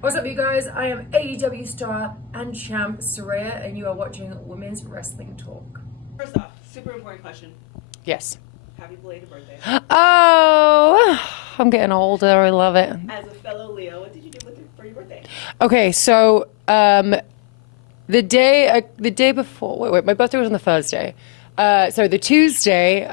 What's up, you guys? I am AEW star and champ Saraya, and you are watching Women's Wrestling Talk. First off, super important question. Yes. Happy belated birthday. Oh, I'm getting older. I love it. As a fellow Leo, what did you do for your birthday? Okay, so the day before. Wait. My birthday was on the Thursday. So the Tuesday,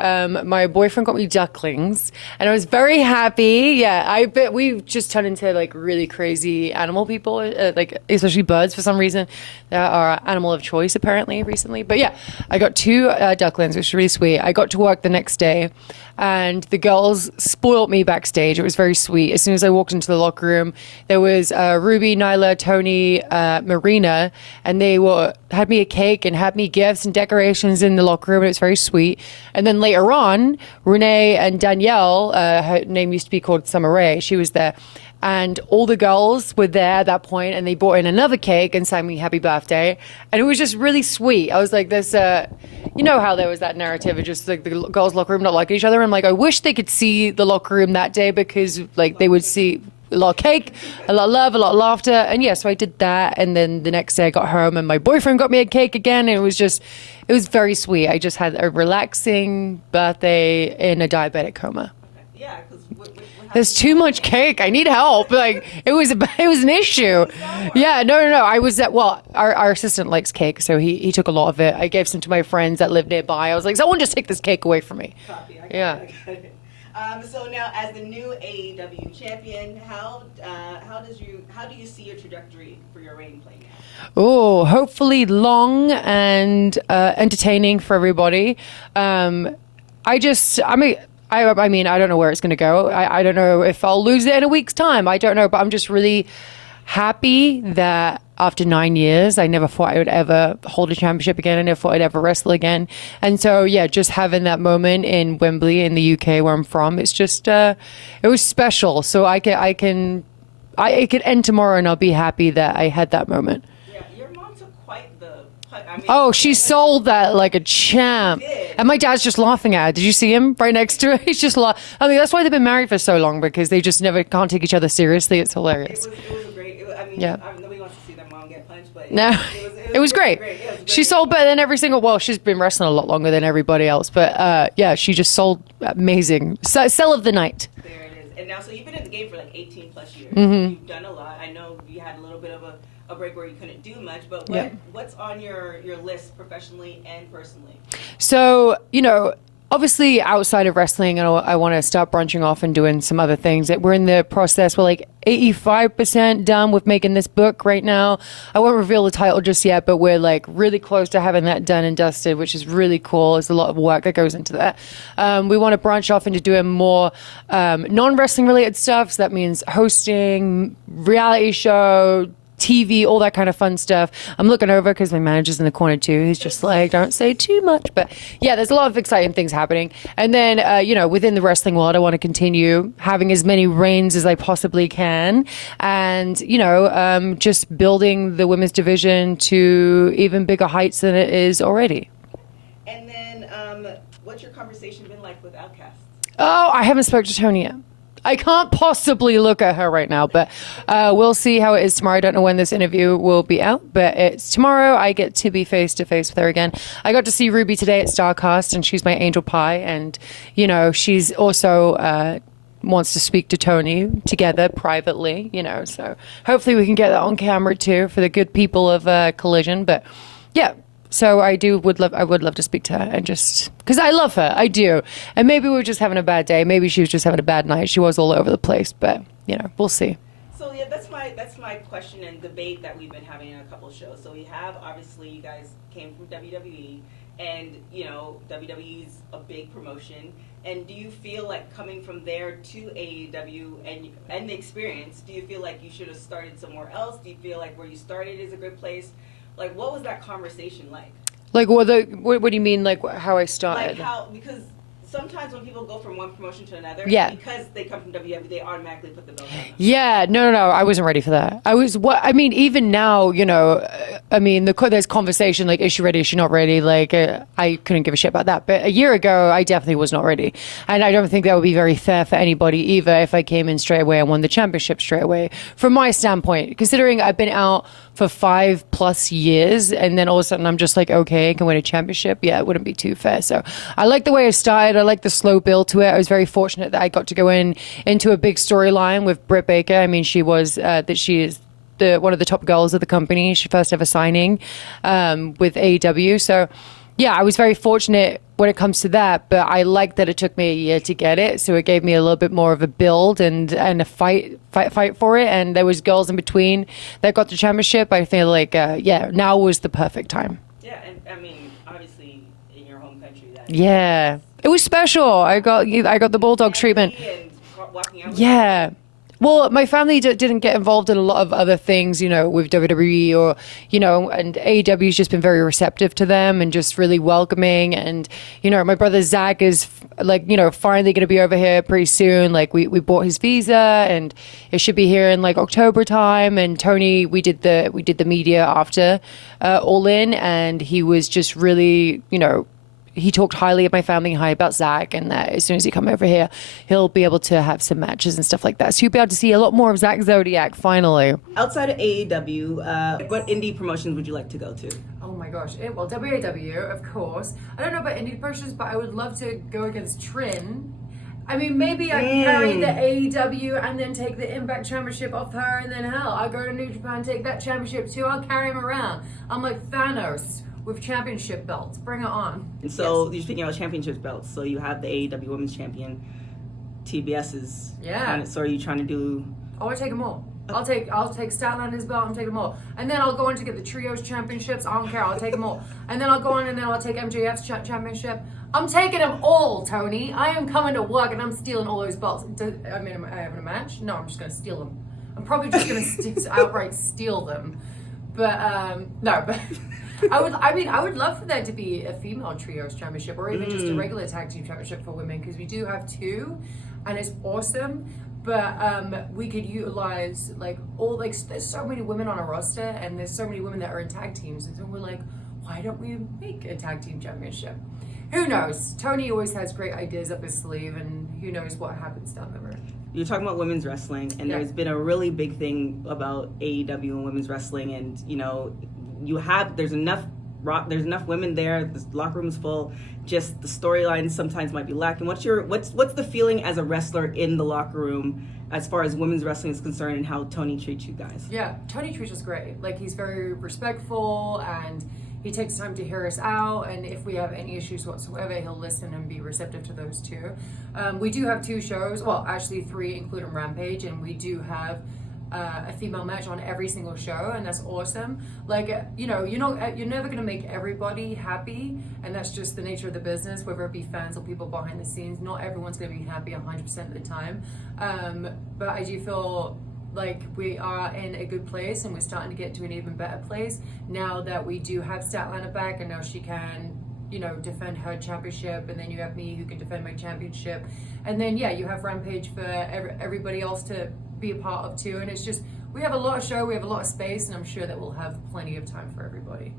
my boyfriend got me ducklings, and I was very happy. Yeah, I bet we've just turned into like really crazy animal people, like especially birds for some reason. They're our animal of choice apparently recently. But yeah, I got two ducklings, which was really sweet. I got to work the next day, and the girls spoiled me backstage. It was very sweet. As soon as I walked into the locker room, there was Ruby, Nyla, Tony, Marina, and they had me a cake and had me gifts and decorations in the locker room, and it was very sweet. And then later on, Renee and Danielle, her name used to be called Summer Rae, she was there. And all the girls were there at that point, and they brought in another cake and sang me happy birthday. And it was just really sweet. I was like, there's you know how there was that narrative of just like the girls' locker room not liking each other. I'm like, I wish they could see the locker room that day, because like they would see a lot of cake, a lot of love, a lot of laughter. And yeah, so I did that. And then the next day I got home and my boyfriend got me a cake again. And it was very sweet. I just had a relaxing birthday in a diabetic coma. Okay. Yeah, because There's too much cake. I need help. Like it was an issue. Yeah, no. I was our assistant likes cake, so he took a lot of it. I gave some to my friends that live nearby. I was like, someone just take this cake away from me. Copy. I Yeah. got it. So now, as the new AEW champion, how do you see your trajectory for your reign playing out? Oh, hopefully long and entertaining for everybody. I mean, I don't know where it's going to go. I don't know if I'll lose it in a week's time. I don't know, but I'm just really happy that after 9 years, I never thought I would ever hold a championship again. I never thought I'd ever wrestle again. And so, yeah, just having that moment in Wembley in the UK where I'm from, it's just, it was special. So it could end tomorrow and I'll be happy that I had that moment. Yeah, your mom took quite the. Oh, she sold that like a champ. And my dad's just laughing at her. Did you see him right next to her? He's just laughing. I mean, that's why they've been married for so long, because they just never can't take each other seriously. It's hilarious. It was a great. Yeah. Nobody wants to see their mom get punched, but No, it was great. Yeah, it was She sold better than every single. Well, she's been wrestling a lot longer than everybody else, but yeah, she just sold amazing. Sell of the night. There it is. And now, so you've been in the game for like 18 plus years. Mm-hmm. You've done a lot. I know you had a little bit of a break where you couldn't do much, but Yeah. what's on your list professionally and personally? So, obviously outside of wrestling, I want to start branching off and doing some other things. We're in the process. We're like 85% done with making this book right now. I won't reveal the title just yet, but we're like really close to having that done and dusted, which is really cool. There's a lot of work that goes into that. We want to branch off into doing more non-wrestling related stuff. So that means hosting, reality show, TV, all that kind of fun stuff. I'm looking over because my manager's in the corner too. He's just like, don't say too much. But yeah, there's a lot of exciting things happening. And then, within the wrestling world, I want to continue having as many reigns as I possibly can. And, just building the women's division to even bigger heights than it is already. And then, what's your conversation been like with Outcasts? Oh, I haven't spoken to Tony yet. I can't possibly look at her right now, but we'll see how it is tomorrow. I don't know when this interview will be out, but it's tomorrow. I get to be face to face with her again. I got to see Ruby today at StarCast, and she's my angel pie. And, she's also wants to speak to Tony together privately, so hopefully we can get that on camera too for the good people of Collision. But yeah. So I would love to speak to her, and just because I love her, I do. And maybe we were just having a bad day. Maybe she was just having a bad night. She was all over the place, but we'll see. So yeah, that's my question and debate that we've been having in a couple of shows. So we have, obviously, you guys came from WWE, and WWE's a big promotion. And do you feel like coming from there to AEW and the experience, do you feel like you should have started somewhere else? Do you feel like where you started is a good place? Like, what was that conversation like? Like, what do you mean, like, how I started? Like, because sometimes when people go from one promotion to another, Yeah. because they come from WWE, they automatically put the belt on them. Yeah, no, I wasn't ready for that. I mean, even now, I mean, there's conversation like, is she ready? Is she not ready? Like, I couldn't give a shit about that. But a year ago, I definitely was not ready. And I don't think that would be very fair for anybody either if I came in straight away and won the championship straight away. From my standpoint, considering I've been out for 5+ years and then all of a sudden I'm just like, okay, I can win a championship. Yeah, it wouldn't be too fair. So I like the way it started. I like the slow build to it. I was very fortunate that I got to go into a big storyline with Britt Baker. I mean, she is one of the top girls of the company. She first ever signing with AEW. So yeah, I was very fortunate when it comes to that, but I like that it took me a year to get it. So it gave me a little bit more of a build and a fight for it. And there was girls in between that got the championship. I feel like, now was the perfect time. Yeah, and I mean, obviously, in your home country, that Yeah, it was special. I got the bulldog treatment. and walking out with Yeah. Well, my family didn't get involved in a lot of other things, with WWE and AEW's just been very receptive to them and just really welcoming. And, my brother Zach is finally going to be over here pretty soon. Like we bought his visa and it should be here in like October time. And Tony, we did the media after All In, and he was just really, he talked highly of my family, high about Zach, and that as soon as he come over here, he'll be able to have some matches and stuff like that. So you'll be able to see a lot more of Zach Zodiac finally. Outside of AEW, what indie promotions would you like to go to? Oh my gosh. Well, WAW, of course. I don't know about indie promotions, but I would love to go against Trin. I mean, maybe I can carry the AEW and then take the Impact Championship off her, and then hell, I'll go to New Japan, take that championship too. I'll carry him around. I'm like Thanos with championship belts. Bring it on. And so you're speaking about championship belts. So you have the AEW Women's Champion. TBS is so are you trying to do? Oh, I take them all. I'll take Statlander's belt. I'm taking them all, and then I'll go on to get the trios championships. I don't care. I'll take them all, and then I'll go on and then I'll take MJF's championship. I'm taking them all, Tony. I am coming to work and I'm stealing all those belts. I mean, am I having a match? No, I'm just going to steal them. I'm probably just going to outright steal them. But no, but. I would love for there to be a female trios championship or even just a regular tag team championship for women, because we do have two and it's awesome. But we could utilize there's so many women on our roster and there's so many women that are in tag teams, and so we're like, why don't we make a tag team championship? Who knows? Tony always has great ideas up his sleeve, and who knows what happens down the road. You're talking about women's wrestling, and there's been a really big thing about AEW and women's wrestling, and there's enough women there. The locker room's full. Just the storylines sometimes might be lacking. What's the feeling as a wrestler in the locker room as far as women's wrestling is concerned, and how Tony treats you guys? Yeah, Tony treats us great. Like, he's very respectful and he takes time to hear us out, and if we have any issues whatsoever, he'll listen and be receptive to those too. We do have 2 shows, well, actually 3, including Rampage, and we do have a female match on every single show, and that's awesome. Like, you're never gonna make everybody happy, and that's just the nature of the business, whether it be fans or people behind the scenes. Not everyone's gonna be happy 100% of the time, but I do feel like we are in a good place, and we're starting to get to an even better place now that we do have Statlander back, and now she can defend her championship, and then you have me who can defend my championship, and then you have Rampage for everybody else to be a part of too. And it's just, we have a lot of show, we have a lot of space, and I'm sure that we'll have plenty of time for everybody.